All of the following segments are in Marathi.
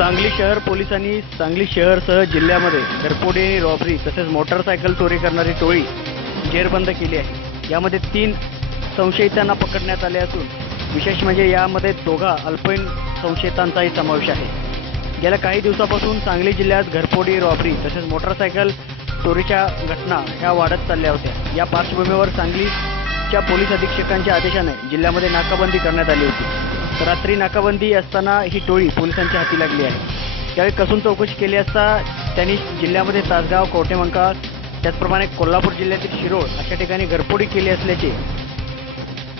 सांगली शहर पोलिसांनी सांगली शहरसह जिल्ह्यामध्ये घरफोडी आणि रॉबरी तसेच मोटरसायकल चोरी करणारी टोळी जेरबंद केली आहे. यामध्ये तीन संशयितांना पकडण्यात आले असून विशेष म्हणजे यामध्ये दोघा अल्पवयीन संशयितांचाही समावेश आहे. गेल्या काही दिवसापासून सांगली जिल्ह्यात घरफोडी रॉबरी तसेच मोटरसायकल चोरीच्या घटना ह्या वाढत चालल्या होत्या. या पार्श्वभूमीवर सांगलीच्या पोलीस अधीक्षकांच्या आदेशाने जिल्ह्यामध्ये नाकाबंदी करण्यात आली होती. रात्री नाकाबंदी असताना ही टोळी पोलिसांच्या हाती लागली आहे. त्यावेळी कसून चौकशी केली असता त्यांनी जिल्ह्यामध्ये तासगाव कवठेमंका त्याचप्रमाणे कोल्हापूर जिल्ह्यातील शिरोळ अशा ठिकाणी घरफोडी केली असल्याचे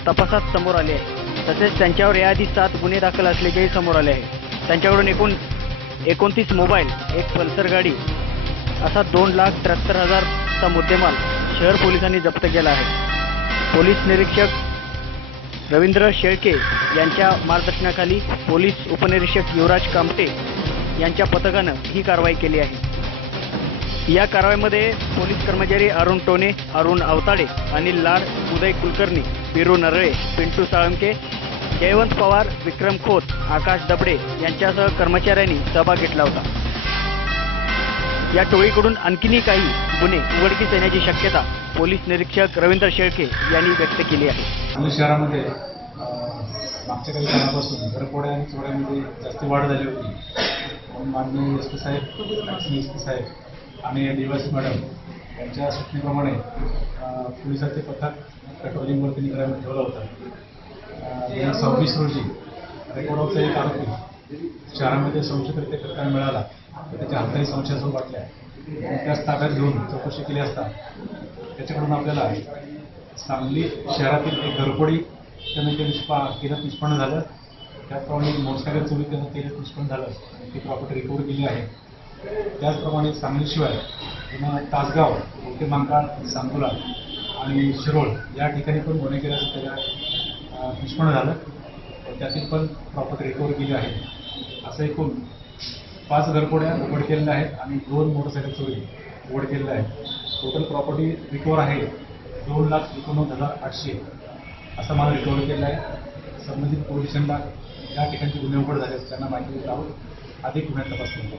तपासात समोर आले आहे. तसेच त्यांच्यावर याआधी सात गुन्हे दाखल असल्याचेही समोर आले आहे. त्यांच्याकडून एकूण एकोणतीस मोबाईल एक पल्सर गाडी असा दोन लाख त्र्याहत्तर हजारचा मुद्देमाल शहर पोलिसांनी जप्त केला आहे. पोलीस निरीक्षक रवींद्र शेळके यांच्या मार्गदर्शनाखाली पोलीस उपनिरीक्षक युवराज कामटे यांच्या पथकानं ही कारवाई केली आहे. या कारवाईमध्ये पोलीस कर्मचारी अरुण टोने अरुण अवताडे अनिल लाड उदय कुलकर्णी पिरू नरळे पिंटू साळंके जयवंत पवार विक्रम खोत आकाश दबडे यांच्यासह कर्मचाऱ्यांनी सहभाग घेतला होता. या टोळीकडून आणखीनही काही गुन्हे उघडकीस येण्याची शक्यता पोलीस निरीक्षक रवींद्र शेळके यांनी व्यक्त केली आहे. सांगली शहरामध्ये मागच्या काही काळापासून घरपोड्या आणि चोऱ्यामध्ये जास्त वाढ झाली होती. माननीय एस पी साहेब एस पी साहेब आणि डी मॅडम यांच्या सूचनेप्रमाणे पोलिसाचे पथक पेट्रोलिंगवरती त्यांनी ठेवला होता. अं, दोन सव्वीस रोजी रेकॉर्डचा एक आरोपी शहरामध्ये संशयकर्ते प्रकार मिळाला. त्याच्या त्याच्या समस्या सुरू वाटल्या. त्याच ताब्यात घेऊन चौकशी केली असता त्याच्याकडून आपल्याला सांगली शहरातील एक घरपोडी त्यानं ते निष्पा केलं निष्पन्न झालं. त्याचप्रमाणे एक मोटरसायकल चोरी त्यांना केलं निष्पन्न झालं. ती प्रॉपर्टी रिकवर केली आहे. त्याचप्रमाणे सांगलीशिवाय पुन्हा तासगाव मांका सांगोला आणि शिरोळ या ठिकाणी पण गुन्हे केल्याचं त्याला निष्पन्न झालं. त्यातील पण प्रॉपर्टी रिकवर केली आहे. असं एकूण पाच घरपोड्या उघड केलेल्या आहेत आणि दोन मोटरसायकल चोरी उघड केलेल्या आहेत. टोटल प्रॉपर्टी रिकवर आहे दोन लाख एकोणनव्वद हजार आठशे. असा मला रिकवर केलेला आहे. संबंधित पोलिसांना या ठिकाणचे गुन्हे उघड झाले त्यांना माहिती देत आहोत अधिक गुन्ह्यात तपास केला